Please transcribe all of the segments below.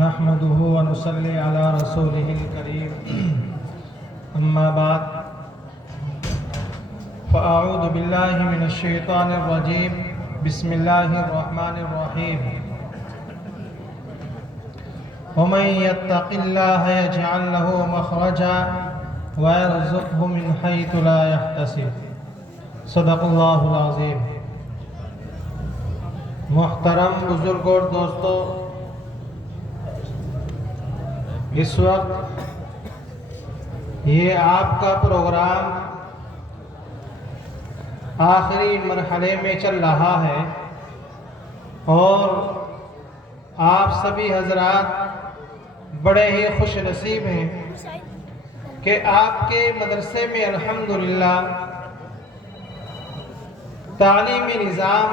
نحمده ونصلي على رسوله الكريم أما بعد فأعوذ بالله من الشيطان الرجيم بسم الله الرحمن الرحيم ومن يتق الله يجعل له مخرجا ويرزقه من حيث لا يحتسب صدق الله العظيم۔ محترم بزرگ اور دوستو، اس وقت یہ آپ کا پروگرام آخری مرحلے میں چل رہا ہے اور آپ سبھی حضرات بڑے ہی خوش نصیب ہیں کہ آپ کے مدرسے میں الحمدللہ تعلیمی نظام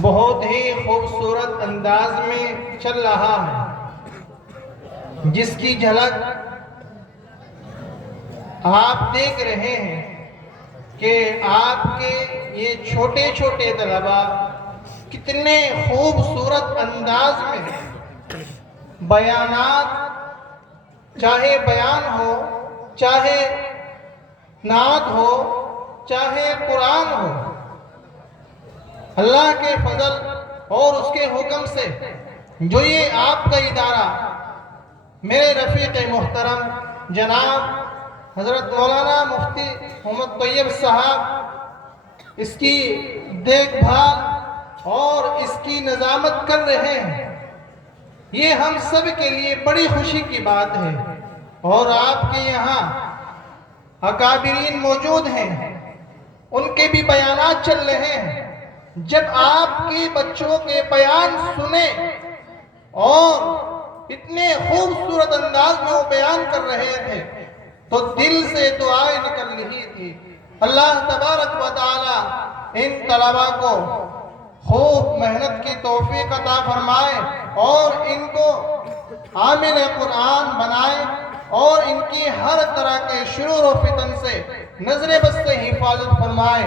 بہت ہی خوبصورت انداز میں چل رہا ہے، جس کی جھلک آپ دیکھ رہے ہیں کہ آپ کے یہ چھوٹے چھوٹے طلباء کتنے خوبصورت انداز میں بیانات، چاہے بیان ہو، چاہے نعت ہو، چاہے قرآن ہو، اللہ کے فضل اور اس کے حکم سے جو یہ آپ کا ادارہ میرے رفیق محترم جناب حضرت مولانا مفتی محمد طیب صاحب اس کی دیکھ بھال اور اس کی نظامت کر رہے ہیں، یہ ہم سب کے لیے بڑی خوشی کی بات ہے۔ اور آپ کے یہاں اکابرین موجود ہیں، ان کے بھی بیانات چل رہے ہیں۔ جب آپ کے بچوں کے بیان سنیں اور اتنے خوبصورت انداز میں وہ بیان کر رہے تھے تو دل سے دعائیں نکل رہی تھی، اللہ تبارک و تعالی ان طلباء کو خوب محنت کی توفیق عطا فرمائے اور ان کو عامل قرآن بنائے اور ان کی ہر طرح کے شرور و فتن سے نظر بد سے حفاظت فرمائے۔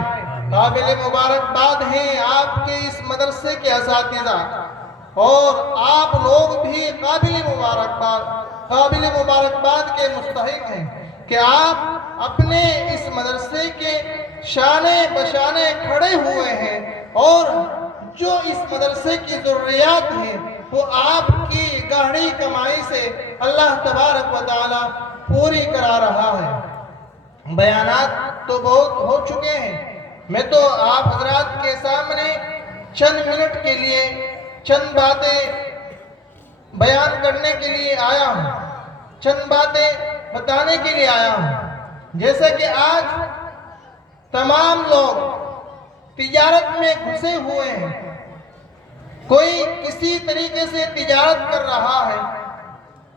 قابل مبارکباد ہیں آپ کے اس مدرسے کے اساتذہ، اور آپ لوگ بھی قابل مبارکباد کے مستحق ہیں کہ آپ اپنے اس مدرسے کے شانے بشانے کھڑے ہوئے ہیں، اور جو اس مدرسے کی ضروریات ہیں وہ آپ کی گہری کمائی سے اللہ تبارک و تعالی پوری کرا رہا ہے۔ بیانات تو بہت ہو چکے ہیں، میں تو آپ حضرات کے سامنے چند منٹ کے لیے چند باتیں بیان کرنے کے لیے آیا ہوں، چند باتیں بتانے کے لیے آیا ہوں۔ جیسا کہ آج تمام لوگ تجارت میں گھسے ہوئے ہیں، کوئی کسی طریقے سے تجارت کر رہا ہے،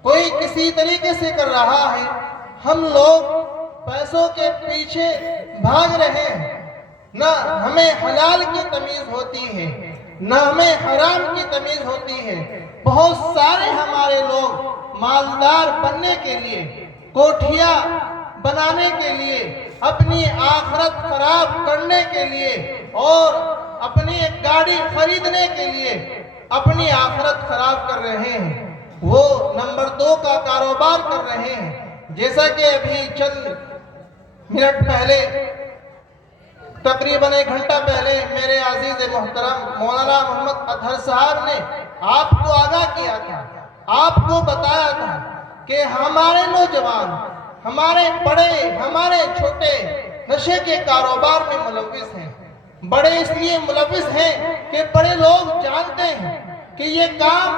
کوئی کسی طریقے سے کر رہا ہے، ہم لوگ پیسوں کے پیچھے بھاگ رہے ہیں، نہ ہمیں حلال کی تمیز ہوتی ہے نہ ہمیں حرام کی تمیز ہوتی ہے۔ بہت سارے ہمارے لوگ مالدار بننے کے لیے، کوٹھیاں بنانے کے لیے، اپنی آخرت خراب کرنے کے لیے اور اپنی گاڑی خریدنے کے لیے اپنی آخرت خراب کر رہے ہیں، وہ نمبر 2 کا کاروبار کر رہے ہیں۔ جیسا کہ ابھی چند منٹ پہلے، تقریباً 1 گھنٹہ پہلے میرے عزیز محترم مولانا محمد اطہر صاحب نے آپ کو آگاہ کیا تھا، آپ کو بتایا تھا کہ ہمارے نوجوان، ہمارے بڑے، ہمارے چھوٹے نشے کے کاروبار میں ملوث ہیں۔ بڑے اس لیے ملوث ہیں کہ بڑے لوگ جانتے ہیں کہ یہ کام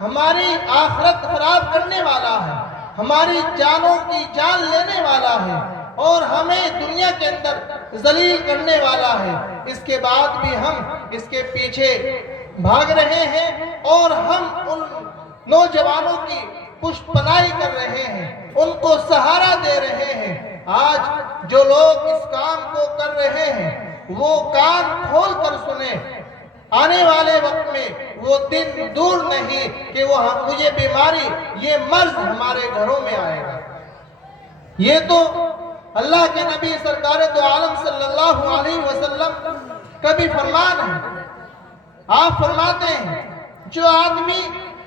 ہماری آخرت خراب کرنے والا ہے، ہماری جانوں کی جان لینے والا ہے اور ہمیں دنیا کے اندر ذلیل کرنے والا ہے۔ اس کے بعد بھی ہم اس کے پیچھے بھاگ رہے ہیں اور ہم ان نوجوانوں کی پشت پناہی کر رہے ہیں، ان کو سہارا دے رہے ہیں۔ آج جو لوگ اس کام کو کر رہے ہیں وہ کان کھول کر سنیں، آنے والے وقت میں وہ دن دور نہیں کہ یہ بیماری، یہ مرض ہمارے گھروں میں آئے گا۔ یہ تو اللہ کے نبی سرکار دو عالم صلی اللہ علیہ وسلم کا بھی فرمان ہے۔ آپ فرماتے ہیں جو آدمی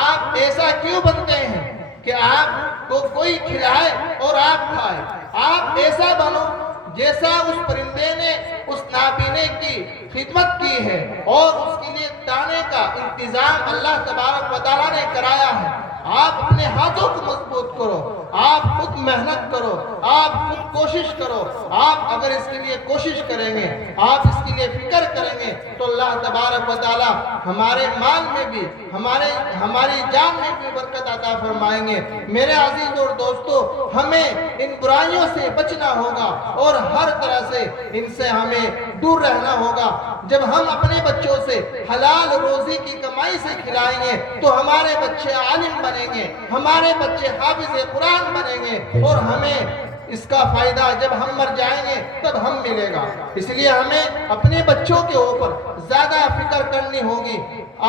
آپ ایسا کیوں بنتے ہیں کہ آپ کو کوئی کھلائے اور آپ کھائے؟ آپ ایسا بنو جیسا اس پرندے نے اس نابینے کی خدمت کی ہے اور اس کے لیے دانے کا انتظام اللہ تبارک و تعالیٰ نے کرایا ہے۔ آپ اپنے ہاتھوں کو مضبوط کرو، آپ خود محنت کرو، آپ خود کوشش کرو۔ آپ اگر اس کے لیے کوشش کریں گے، آپ اس کے لیے فکر کریں گے تو اللہ تبارک و تعالیٰ ہمارے مال میں بھی، ہماری جان میں بھی برکت عطا فرمائیں گے۔ میرے عزیز اور دوستو، ہمیں ان برائیوں سے بچنا ہوگا اور ہر طرح سے ان سے ہمیں دور رہنا ہوگا۔ جب ہم اپنے بچوں سے حلال روزی کی کمائی سے کھلائیں گے تو ہمارے بچے عالم بنیں گے، ہمارے بچے حافظ قرآن بنیں گے، اور ہمیں اس کا فائدہ جب ہم مر جائیں گے تب ہم ملے گا۔ اس لیے ہمیں اپنے بچوں کے اوپر زیادہ فکر کرنی ہوگی۔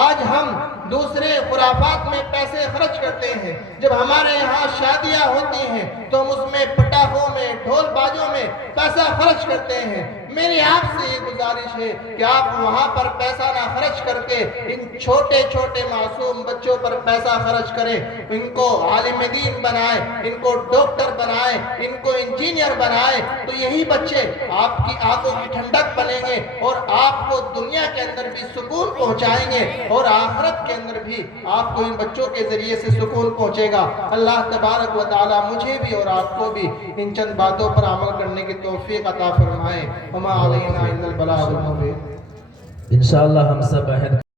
آج ہم دوسرے خرافات میں پیسے خرچ کرتے ہیں، جب ہمارے یہاں شادیاں ہوتی ہیں تو ہم اس میں پٹاخوں میں، ڈھول بازوں میں پیسہ خرچ کرتے ہیں۔ میری آپ سے یہ گزارش ہے کہ آپ وہاں پر پیسہ نہ خرچ کر کے ان چھوٹے چھوٹے معصوم بچوں پر پیسہ خرچ کریں، ان کو عالم دین بنائیں، ان کو ڈاکٹر بنائیں، ان کو انجینئر بنائیں، تو یہی بچے آپ کی آنکھوں کی ٹھنڈک بنیں گے اور آپ کو دنیا کے اندر بھی سکون پہنچائیں گے اور آخرت کے اندر بھی آپ کو ان بچوں کے ذریعے سے سکون پہنچے گا۔ اللہ تبارک و تعالی مجھے بھی اور آپ کو بھی ان چند باتوں پر عمل کرنے کی توفیق عطا فرمائے۔ وما علینا الا البلاغ المبین۔ انشاءاللہ ہم سب عہد